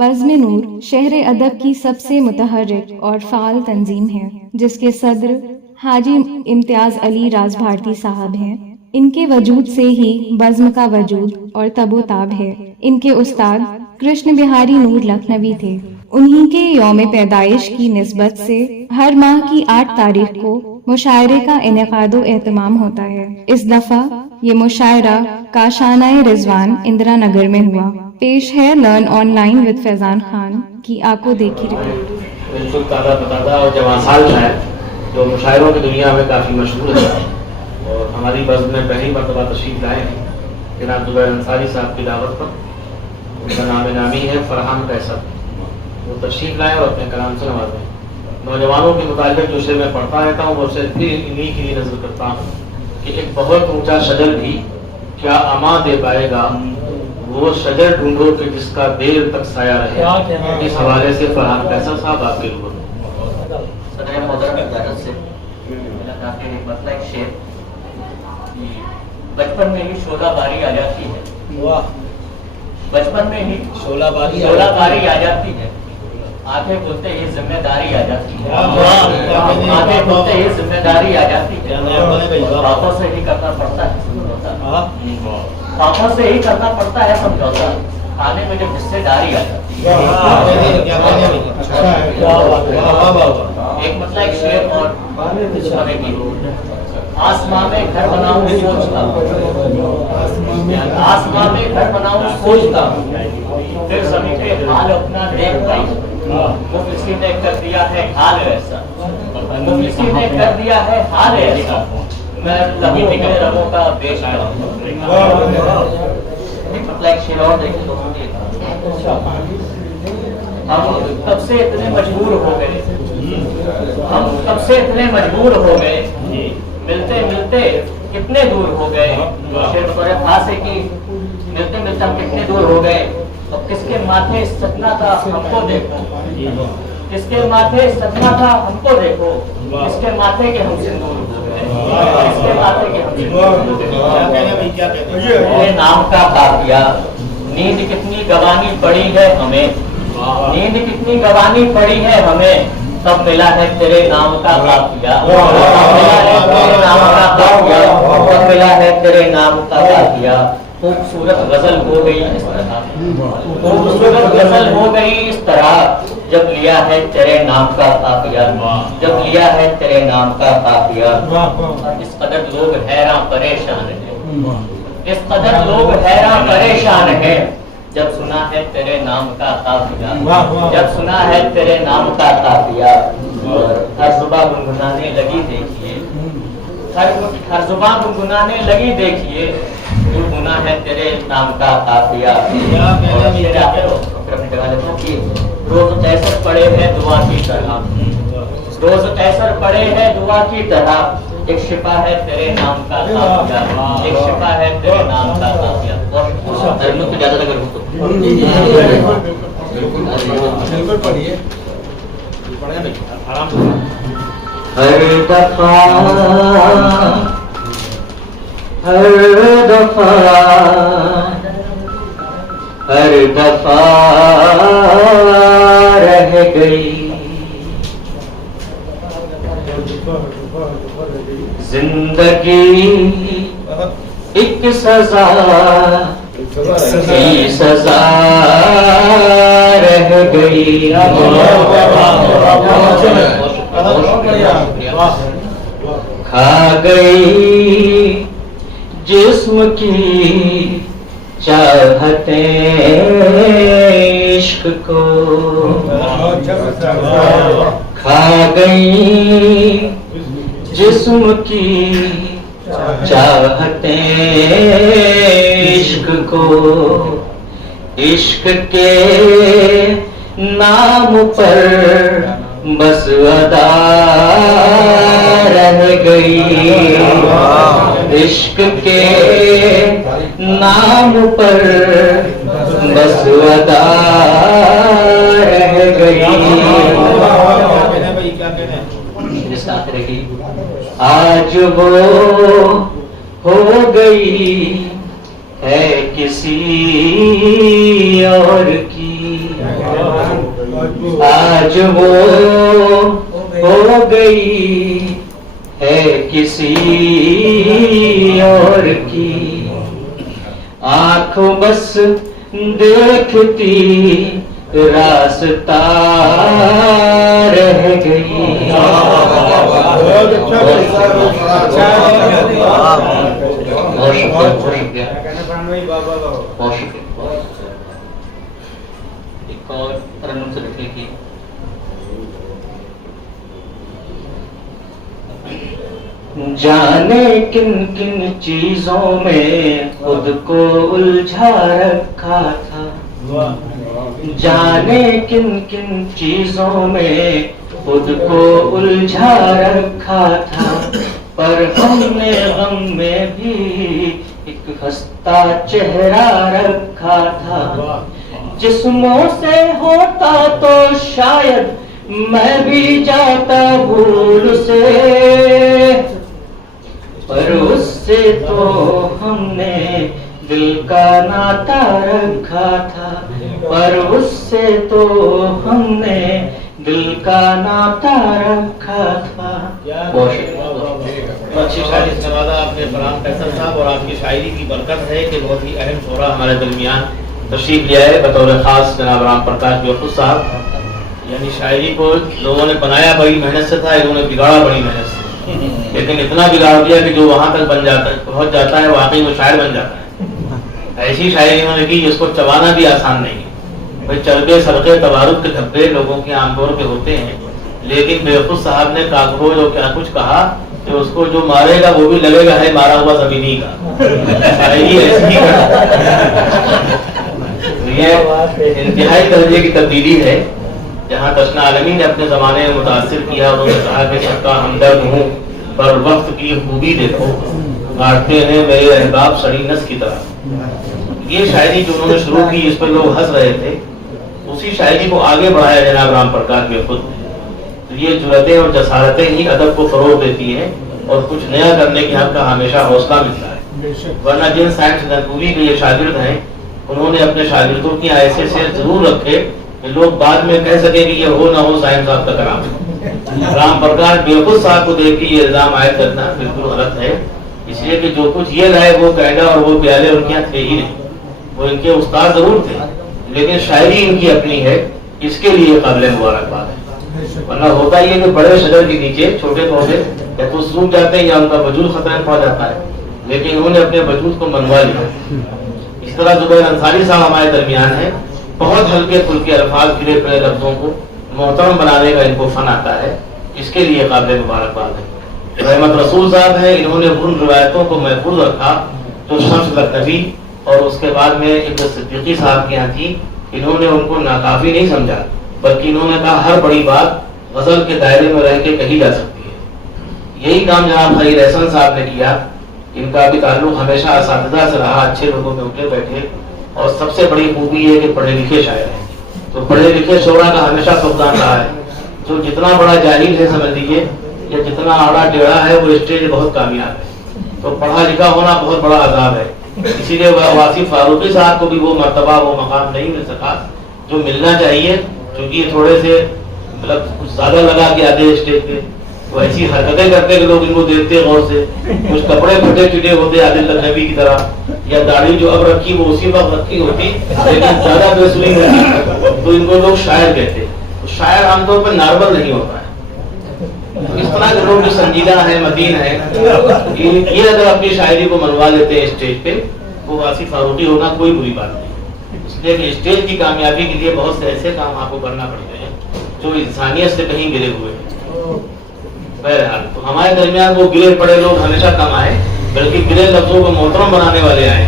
بزم نور شہر ادب کی سب سے متحرک اور فعال تنظیم ہے، جس کے صدر حاجی امتیاز علی راز بھارتی صاحب ہیں۔ ان کے وجود سے ہی بزم کا وجود اور تب و تاب ہے۔ ان کے استاد کرشن بہاری نور لکھنوی تھے۔ انہی کے یوم پیدائش کی نسبت سے ہر ماہ کی 8 تاریخ کو مشاعرے کا انعقاد و اہتمام ہوتا ہے۔ اس دفعہ یہ مشاعرہ کاشانہ رضوان اندرا نگر میں ہوا۔ پیش ہے لرن آن لائن وتھ فیضان خان کی آنکھوں دیکھی رپورٹ۔ بالکل تازہ بتاتا اور جوان سال ہے جو مشاعروں کی دنیا میں کافی مشہور ہے، اور ہماری بزم میں پہلی مرتبہ تشریف لائے ہیں جناب زبیر انصاری صاحب کی دعوت پر۔ ان کا نام نامی ہے فرحان قیصر۔ وہ تشریف لائے اور اپنے کلام سے نوازیں۔ نوجوانوں کے متعلق جو شعر میں پڑھتا رہتا ہوں وہ صرف انہیں کے لیے نظر کرتا ہوں کہ ایک بہت اونچا شجر بھی کیا اما دے پائے گا، وہ شجر ڈھونڈو کہ جس کا دیر تک سایہ رہے۔ اس حوالے سے فرحان قیصر صاحب آپ کے روبرو۔ صدر محترم کی اجازت سے میرا کافی ایک مسئلہ ایک شعر، بچپن میں ہی شعلہ باری آ جاتی ہے، بچپن میں ہی شعلہ باری آ جاتی ہے، آنکھیں کھلتے ہی ذمہ داری آ جاتی ہے، آنکھیں کھلتے ہی ذمہ داری آ جاتی ہے، ہاتھوں سے ہی کرنا پڑتا ہے سمجھوتا، ہاتھوں سے ہی کرنا پڑتا ہے سمجھوتا، کھانے میں جب حصے داری آ جاتی ہے۔ ایک مسئلہ ایک شعر اور آسمان میں گھر بناؤں سوچتا ہوں، آسمان میں گھر بناؤں سوچتا ہوں، پھر زمین پہ حال اپنا دیکھ پائی، مفلسی نے کر دیا ہے حال ایسا، مفلسی نے کر دیا ہے حال ایسا، میں لبی نکلے ربوں کا بیچ رہا ہوں۔ ایک مطلب ایک شعر اور دیکھیں ہم تب سے اتنے مجبور ہو گئے، ہم تب سے اتنے مجبور ہو گئے، ملتے ملتے کتنے دور ہو گئے، شعر بطور خاص ہے کہ ملتے ملتے ہم کتنے دور ہو گئے، اب کس کے ماتھے سجنا تھا ہم کو دیکھو، کس کے ماتھے سجنا تھا ہم کو دیکھو، کس کے ماتھے کے ہم سندور ہو گئے، کس کے ماتھے کے ہم سندور ہو گئے۔ نام کا قافیہ، نیند کتنی گوانی پڑی ہے ہمیں، نیند کتنی گوانی پڑی ہے ہمیں، تب ملا ہے تیرے نام کا قافیہ، تب ملا ہے تیرے نام کا قافیہ، تب ملا ہے تیرے نام کا قافیہ۔ خوبصورت غزل ہو گئی اس طرح، خوبصورت غزل ہو گئی اس طرح، جب لیا ہے تیرے نام کا قافیہ، جب لیا ہے تیرے نام کا قافیہ۔ اس قدر لوگ حیران پریشان ہیں، اس قدر لوگ حیران پریشان ہیں، جب سنا ہے تیرے نام کا قافیہ، جب سنا ہے تیرے نام کا قافیہ۔ ہر صبح گنگنانے لگی دیکھیے، ہر صبح گنگنانے لگی دیکھیے، گنگنا ہے تیرے نام کا قافیہ۔ روز قیصر پڑے ہیں دعا کی طرح، روز قیصر پڑے ہیں دعا کی طرح، ایک شفا ہے تیرے نام کا قافیہ، ایک شفا ہے تیرے نام کا قافیہ۔ ارنو کی اجازت اگر ہو تو بالکل پڑھیے، ہر دفعہ ہر دفعہ ہر دفعہ رہ گئی زندگی ایک سزا کی سزا رہ گئی، کھا گئی جسم کی چاہتیں عشق کو، کھا گئی جسم کی چاہتیں عشق کو، عشق کے نام پر بس ادا رہ گئی، عشق کے نام پر بس ادا رہ گئی۔ آج وہ ہو گئی ہے کسی اور کی، آج وہ ہو گئی ہے کسی اور کی، آنکھ بس دیکھتی راستہ رہ گئی. ایک اور ترنم سے لکھے کی جانے کن کن چیزوں میں خود کو الجھا رکھا تھا، جانے کن کن چیزوں میں خود کو الجھا رکھا تھا، پر ہم نے غم میں بھی ایک ہنستا چہرہ رکھا تھا. جسموں سے ہوتا تو شاید میں بھی جاتا بھول سے، پر اس سے تو ہم نے دل کا ناتا رکھا تھا، پر اس سے تو ہم نے دل کا ناتا رکھا تھا. اچھی شاعری سے نوازا آپ نے فرحان فیصل صاحب، اور آپ کی شاعری کی برکت ہے کہ بہت ہی اہم شعرا ہمارے درمیان تشریف لیا ہے بطور خاص جناب رام پرکاش بیوقوف صاحب. یعنی شاعری کو لوگوں نے بنایا بڑی محنت سے تھا، انہوں نے بگاڑا بڑی محنت سے، لیکن اتنا بگاڑ دیا کہ جو وہاں تک پہنچ جاتا ہے واقعی وہ شاعر بن جاتا ہے. ایسی شاعری انہوں نے کی جس کو چبانا بھی آسان نہیں ہے. بھائی چربے سڑکے توارد کے دھبے لوگوں کے عام طور پہ ہوتے ہیں، لیکن بیوقوف صاحب نے کاکروچ اور کیا کچھ کہا کہ اس کو جو مارے گا وہ بھی لگے گا ہے مارا ہوا زمینی کا. شاعری ایسی یہ انتہائی درجے کی تبدیلی ہے. جہاں تشنا عالمی نے اپنے زمانے میں متاثر کیا، انہوں نے کہا کہ سب کا ہمدرد ہوں پر وقت کی خوبی دیکھو، کاٹتے ہیں میرے احباب سڑی نس کی طرح. یہ شاعری جو انہوں نے شروع کی اس پر لوگ ہنس رہے تھے، اسی شاعری کو آگے بڑھایا جناب رام پرکاش بیوقوف نے. تو یہ جرأتیں اور جسارتیں ہی ادب کو فروغ دیتی ہیں اور کچھ نیا کرنے کی ہم کا ہمیشہ حوصلہ ملتا ہے. ورنہ جن سائنس نرپوری کے یہ شاگرد ہیں، انہوں نے اپنے شاگردوں کی ایسے سے ضرور رکھے کہ لوگ بعد میں کہہ سکے کہ یہ ہو نہ ہو سائنس صاحب کا کلام. رام پرکاش بیوقوف صاحب کو دیکھ کے یہ الزام عائد کرنا بالکل غلط ہے، اس لیے کہ جو کچھ یہ رہے وہ قاعدہ اور وہ پیالے ان کے یہاں تھے ہی نہیں. وہ ان کے استاد ضرور تھے لیکن شاعری ان کی اپنی ہے، اس کے لیے قابل مبارکباد ہے. ورنہ ہوتا یہ کہ بڑے شجر کے نیچے چھوٹے پودے یا تو سوکھ جاتے ہیں یا ان کا وجود خطرے میں پڑ جاتا ہے، لیکن انہوں نے اپنے وجود کو منوا لیا. اس طرح زبیر انصاری صاحب ہمارے درمیان ہیں، بہت ہلکے پھلکے الفاظ گرے پڑے لفظوں کو محترم بنانے کا ان کو فن آتا ہے، اس کے لیے قابل مبارکباد ہے. رحمت رسول صاحب ہیں، انہوں نے ان روایتوں کو محفوظ رکھا جو شمس لقبی اور اس کے بعد میں ابن صدیقی صاحب کے یہاں تھی. انہوں نے ان کو ناکافی نہیں سمجھا، بلکہ انہوں نے کہا ہر بڑی بات غزل کے دائرے میں رہ کے کہی جا سکتی ہے. یہی کام جناب خیر احسن صاحب نے کیا. ان کا بھی تعلق ہمیشہ اساتذہ سے رہا، اچھے لوگوں میں اٹھے بیٹھے، اور سب سے بڑی خوبی یہ کہ پڑھے لکھے شاعر ہیں. تو پڑھے لکھے شعراء کا ہمیشہ فقدان رہا ہے. جو جتنا بڑا جاہل ہے سمجھ لیجیے یا جتنا آڑا ٹیڑھا ہے وہ اسٹیج بہت کامیاب ہے. تو پڑھا لکھا ہونا بہت بڑا عذاب ہے. اسی لیے واصف فاروقی صاحب کو بھی وہ مرتبہ وہ مقام نہیں مل سکا جو ملنا چاہیے، کیونکہ یہ تھوڑے سے مطلب کچھ زیادہ لگا کے آتے اسٹیج پہ، تو ایسی حرکتیں کرتے کہ لوگ ان کو دیکھتے غور سے. کچھ کپڑے پھٹے چٹے ہوتے عادل نبی کی طرح، یا داڑھی جو اب رکھی وہ اسی وقت رکھی ہوتی لیکن زیادہ بے سنی ہوتی، تو ان کو لوگ شاعر کہتے. شاعر عام طور پر نارمل نہیں ہوتا ہے. اس طرح کے لوگ جو سنجیدہ ہیں، متین ہیں، یہ اگر اپنی شاعری کو منوا لیتے ہیں اسٹیج پہ، وہ واصف فاروقی ہونا کوئی بری بات نہیں. اس لیے کہ اسٹیج کی کامیابی کے لیے بہت سے ایسے کام آپ کو کرنا پڑتے ہیں جو انسانیت سے کہیں گرے ہوئے ہیں. بہرحال تو ہمارے درمیان وہ گرے پڑے لوگ ہمیشہ کم آئے، بلکہ گرے لفظوں کو محترم بنانے والے آئے.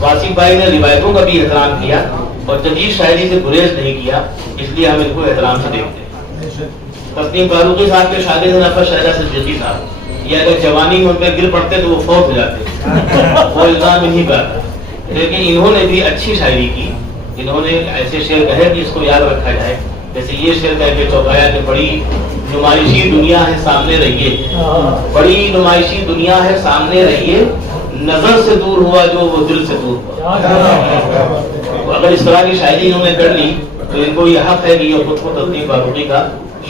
واصف بھائی نے روایتوں کا بھی احترام کیا اور جدید شاعری سے گریز نہیں کیا، اس لیے ہم ان کو احترام سے دیکھتے ہیں. تسنیم فاروقی صاحب کے شاگرد نفر شاہدہ صدیقی صاحب، یہ اگر جوانی میں ان پہ گر پڑتے تو وہ فوت ہو جاتے، وہ الزام نہیں کرتا. لیکن انہوں نے بھی اچھی شاعری کی. انہوں نے ایسے شعر کہے کہ اس کو یاد رکھا جائے. جیسے یہ شعر کہہ کے چوکایا کہ بڑی نمائشی دنیا ہے سامنے رہیے، بڑی نمائشی دنیا ہے سامنے رہیے، نظر سے دور ہوا جو وہ دل سے دور ہوا. اگر اس طرح کی شاعری انہوں نے کر لی تو ان کو یہ حق ہے کہ یہ خود کو تسنیم فاروقی کا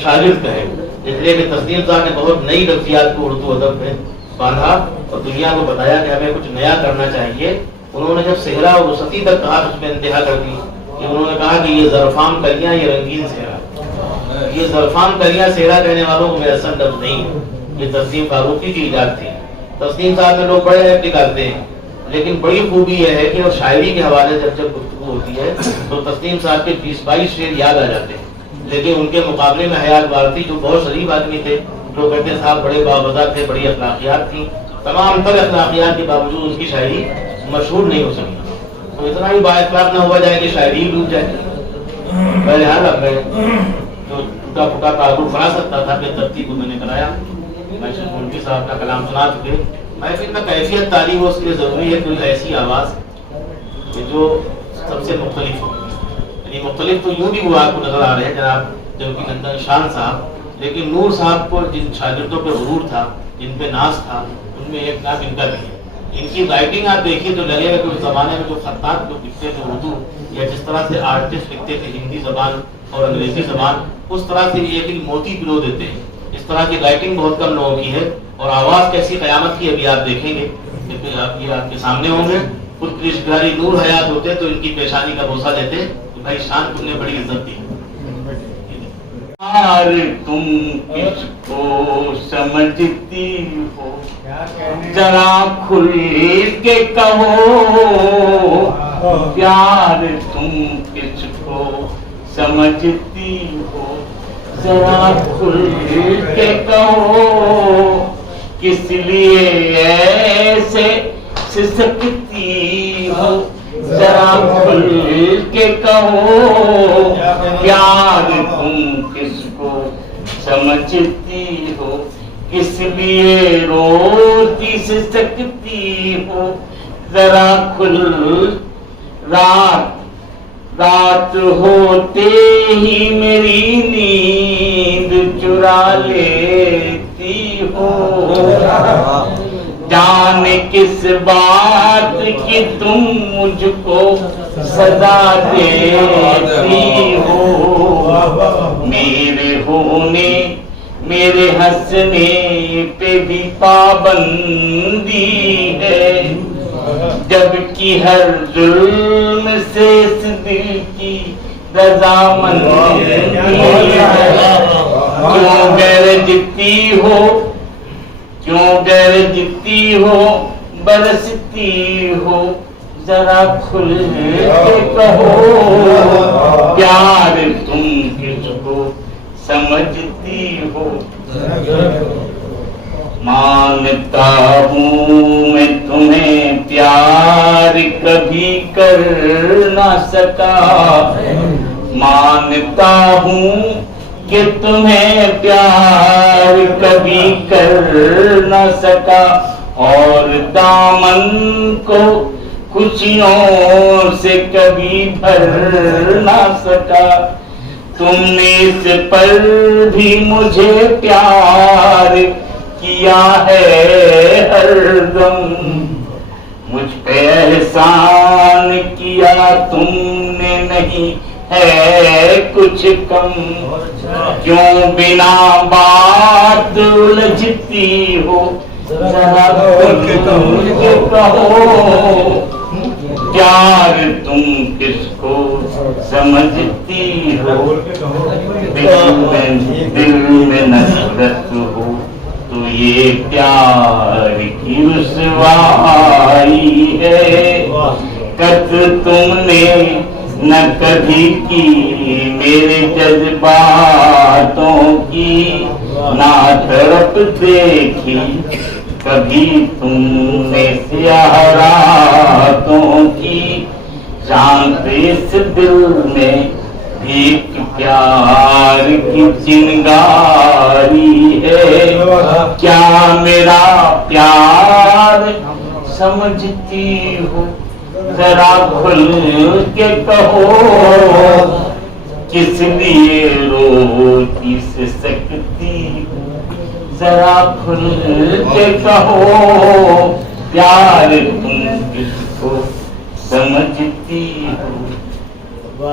شاگرد کہے، اس لیے کہ تسنیم صاحب نے بہت نئی لفظیات کو اردو ادب میں باندھا اور دنیا کو بتایا کہ ہمیں کچھ نیا کرنا چاہیے۔ انہوں نے جب صحرا اور وسطی تک کہا اس میں انتہا کر دی کہ انہوں نے کہا کہ یہ ظرفام کلیاں، یہ رنگین صحرا، یہ ظرفام کلیاں صحرا کہنے والوں کو میرا اصل لفظ نہیں ہے، یہ تسنیم فاروقی کی ایجاد تھی۔ تسنیم صاحب میں لوگ بڑے ایپ نکالتے ہیں، لیکن بڑی خوبی یہ ہے کہ اور شاعری کے حوالے سے جب گفتگو ہوتی ہے تو تسنیم صاحب کے 20-22 شعر یاد آ جاتے ہیں، لیکن ان کے مقابلے میں حیات بھارتی جو بہت شریف آدمی تھے، جو کہتے صاحب بڑے باوضع تھے، بڑی اخلاقیات تھیں، تمام تر اخلاقیات کے باوجود ان کی شاعری مشہور نہیں ہو سکی۔ تو اتنا ہی با اخلاق نہ ہوا جائے کہ شاعری ڈوب جائے۔ بہرحال اب میں جو ٹوٹا پھوٹا تعارف بنا سکتا تھا کہ ترتیب کو میں نے کرایا۔ میں شیخ ملکی صاحب کا کلام سنا چکے، محفل میں کیفیت تاری ہو، اس کے لیے ضروری ہے کوئی ایسی آواز کہ جو سب سے مختلف ہو۔ یعنی مختلف تو یوں بھی وہ آپ کو نظر آ رہے ہیں جناب جبکہ نندن شان صاحب، لیکن نور صاحب کو جن شاگردوں پہ غرور تھا، جن پہ ناز تھا، ان میں ایک نام ان کا بھی ہے۔ ان کی رائٹنگ آپ دیکھیے تو لگے گا کہ اس زمانے میں جو خطاط لوگ لکھتے تھے اردو، یا جس طرح سے آرٹسٹ لکھتے تھے ہندی زبان اور انگریزی زبان، اس طرح سے یہ ایک موتی پرو دیتے ہیں۔ اس طرح کی رائٹنگ بہت کم لوگوں کی ہے، اور آواز کیسی قیامت کی ابھی آپ دیکھیں گے، یہ آپ کے سامنے ہوں گے۔ خود کرشن بہاری نور حیات ہوتے تو ان کی پیشانی کا بوسہ دیتے کہ بھائی شان تم نے بڑی عزت دی۔ یار تم کس کو سمجھتی ہو، ذرا کھل کے کہو، پیار تم کس کو سمجھتی ہو، ذرا کھل کے کہو، کس لیے ایسے سسکتی ہو، ذرا کھل کے کہو، پیار تم کس کو سمجھتی ہو، کس لیے روتی سسکتی ہو، ذرا کھل رات ہوتے ہی میری نیند چرا لیتی ہو، جانے کس بات کی تم مجھ کو سزا دیتی ہو، میرے ہونے میرے ہنسنے پہ بھی پابندی ہے، جبکہ ہر ظلم سے اس دل کی رضامندی ہے، کیوں گرجتی ہو، کیوں گرجتی ہو، برستی ہو، ذرا کھل کے کہو، پیار تم کس کو سمجھتی ہو، مانتا ہوں میں تمہیں پیار کبھی کر نہ سکا، مانتا ہوں کہ تمہیں پیار کبھی کر نہ سکا، اور دامن کو خوشیوں سے کبھی بھر نہ سکا، تم نے اس پر بھی مجھے پیار کیا ہے ہر دم، مجھ پہ احسان کیا تم نے نہیں ہے کچھ کم، کیوں بنا بات الجھتی ہو، ذرا کھل کے کہو، پیار تم کس کو سمجھتی ہو، دل میں نفرت ہو تو یہ پیار کی رسوائی ہے، قط تم نے نہ کبھی کی میرے جذباتوں کی، نہ تڑپ دیکھی کبھی تم نے سیاہ راتوں کی، شانت اس دل میں ایک پیار کی چنگاری ہے، کیا میرا پیار سمجھتی ہو، ذرا کھل کے کہو، کس لیے روتی سے سکتی ہو، ذرا کھل کے کہو، پیار تم کس کو سمجھتی ہو۔